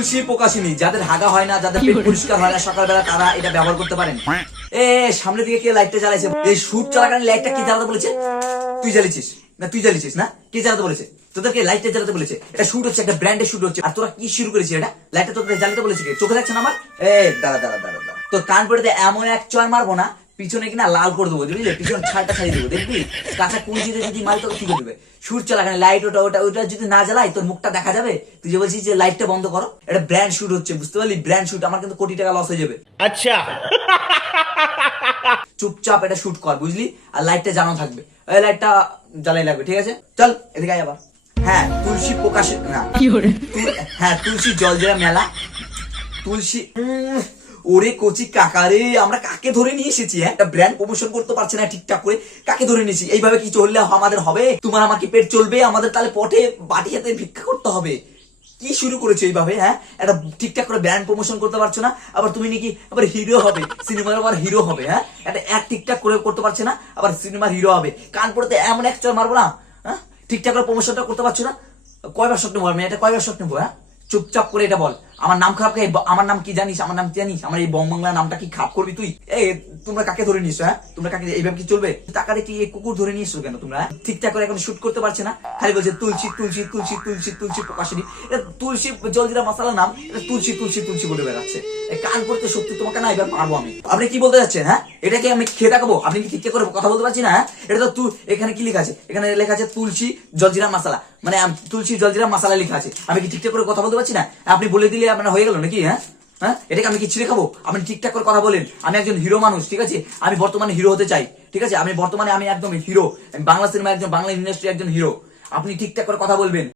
তুলসী প্রকাশিনী, যাদের হাগা হয় না, যাদের পেট পরিষ্কার হয় না সকালবেলা, তারা এটা ব্যবহার করতে পারেন। সামনে দিকে কে লাইটটা জ্বালাইছে? এই শুট চলাকালীন লাইটটা কে জ্বালাতে বলেছে? তুই জ্বালিয়েছিস না? তুই জ্বালিয়েছিস না? কে জ্বালাতে বলেছে? তোদেরকে লাইটটা জ্বালাতে বলেছে? এটা শুট হচ্ছে, একটা ব্র্যান্ডের শুট হচ্ছে, আর তোরা কি শুরু করেছিস? এটা লাইটটা তোদের জ্বালাতে বলেছে কে? চোখে দেখছে না আমার? দাঁড়া দাঁড়া দাঁড়া দাঁড়া, তোর কান পড়ে এমন এক চর মারবো না, পিছনে কিনা লাল করে দেবো, বুঝলি? পিছনে ছাড়টা ছাড়িয়ে দেবো, দেখবি? কাঁচা কুঞ্চিতে যদি মারি তোকে কি করে দেবে? শুট চলাকালীন লাইট ওটা ওটা ওটা যদি না জ্বালাই, তোর মুখটা দেখা যাবে। তুই যে বলছিস যে লাইটটা বন্ধ করো, এটা ব্র্যান্ড শুট হচ্ছে, বুঝতে পারলি? ব্র্যান্ড শুট, আমার কিন্তু কোটি টাকা লস হয়ে যাবে। আচ্ছা, চুপচাপ এটা শুট কর, বুঝলি? আর লাইটটা জ্বালানো থাকবে, এই লাইটটা জ্বালাই লাগবে, ঠিক আছে? চল এদিকে আয় আবার। হ্যাঁ, তুলসী প্রকাশে না, হ্যাঁ তুলসী জলজিরা মেলা, তুলসী। ওরে কচি কাকারে, আমরা কাকে ধরে নিয়ে এসেছি? একটা ব্র্যান্ড প্রমোশন করতে পারছে না ঠিকঠাক করে, কাকে ধরে নিয়েছি? এইভাবে কি চললে আমাদের হবে? তোমার আমার কি পেট চলবে? আমাদের তাহলে পটে বাটি হাতে ভিক্ষা করতে হবে। কি শুরু করেছো এইভাবে? হ্যাঁ, একটা ঠিকঠাক করে ব্র্যান্ড প্রমোশন করতে পারছো না, আবার তুমি নাকি আবার হিরো হবে, সিনেমার আবার হিরো হবে। হ্যাঁ, একটা এক ঠিকঠাক করে করতে পারছে না, আবার সিনেমার হিরো হবে। কান পড়তে এমন এক চড় মারবো না। হ্যাঁ, ঠিকঠাক করে প্রমোশনটা করতে পারছো না। কয়বার শট নেবো আমি? এটা কয়বার শট নেবো? হ্যাঁ, চুপচাপ করে এটা বল। আমার নাম খারাপ? আমার নাম কি জানিস? আমার নাম কি জানিস? আমার এই বংবাংলা নামটা কি খারাপ করবি তুই? তোমরা কাকে ধরে নিয়েছো? হ্যাঁ, তোমরা কাকে? এইভাবে কি চলবে? টাকা দিয়ে কি এই কুকুর ধরে নিয়েছো কেন তোমরা? ঠিকঠাক করে এখন শুট করতে পারছে না, খালি বলছে তুলসী তুলসী তুলসী তুলসী তুলসী প্রকাশনী। এটা তুলসী জলজিরা মশলা নাম, এটা তুলসী তুলসী তুলসী বলে বেড়াচ্ছে। কান করতে সত্যি তোমাকে না এবার পারবো আমি। আপনি কি বলতে যাচ্ছেন? হ্যাঁ, এটাকে আমি খেয়ে দেখাবো? আপনি কি ঠিকঠাক করে কথা বলতে পারছি না? হ্যাঁ, এটা তো এখানে কি লেখা আছে? এখানে লেখা আছে তুলসী জলজিরা মশলা, মানে তুলসী জলজিরা মশলা লেখা আছে। আমি কি ঠিকঠাক করে কথা বলতে পারছি না? আপনি বলে দিলে আপনার হয়ে গেল নাকি? হ্যাঁ হ্যাঁ, এটাকে আমি কি ছিঁড়ে খাবো? আপনি ঠিকঠাক করে কথা বলেন। আমি একজন হিরো মানুষ, ঠিক আছে? আমি বর্তমানে হিরো হতে চাই, ঠিক আছে? আমি বর্তমানে আমি একদম হিরো, বাংলা সিনেমা একজন, বাংলা ইন্ডাস্ট্রি একজন হিরো। আপনি ঠিকঠাক করে কথা বলবেন।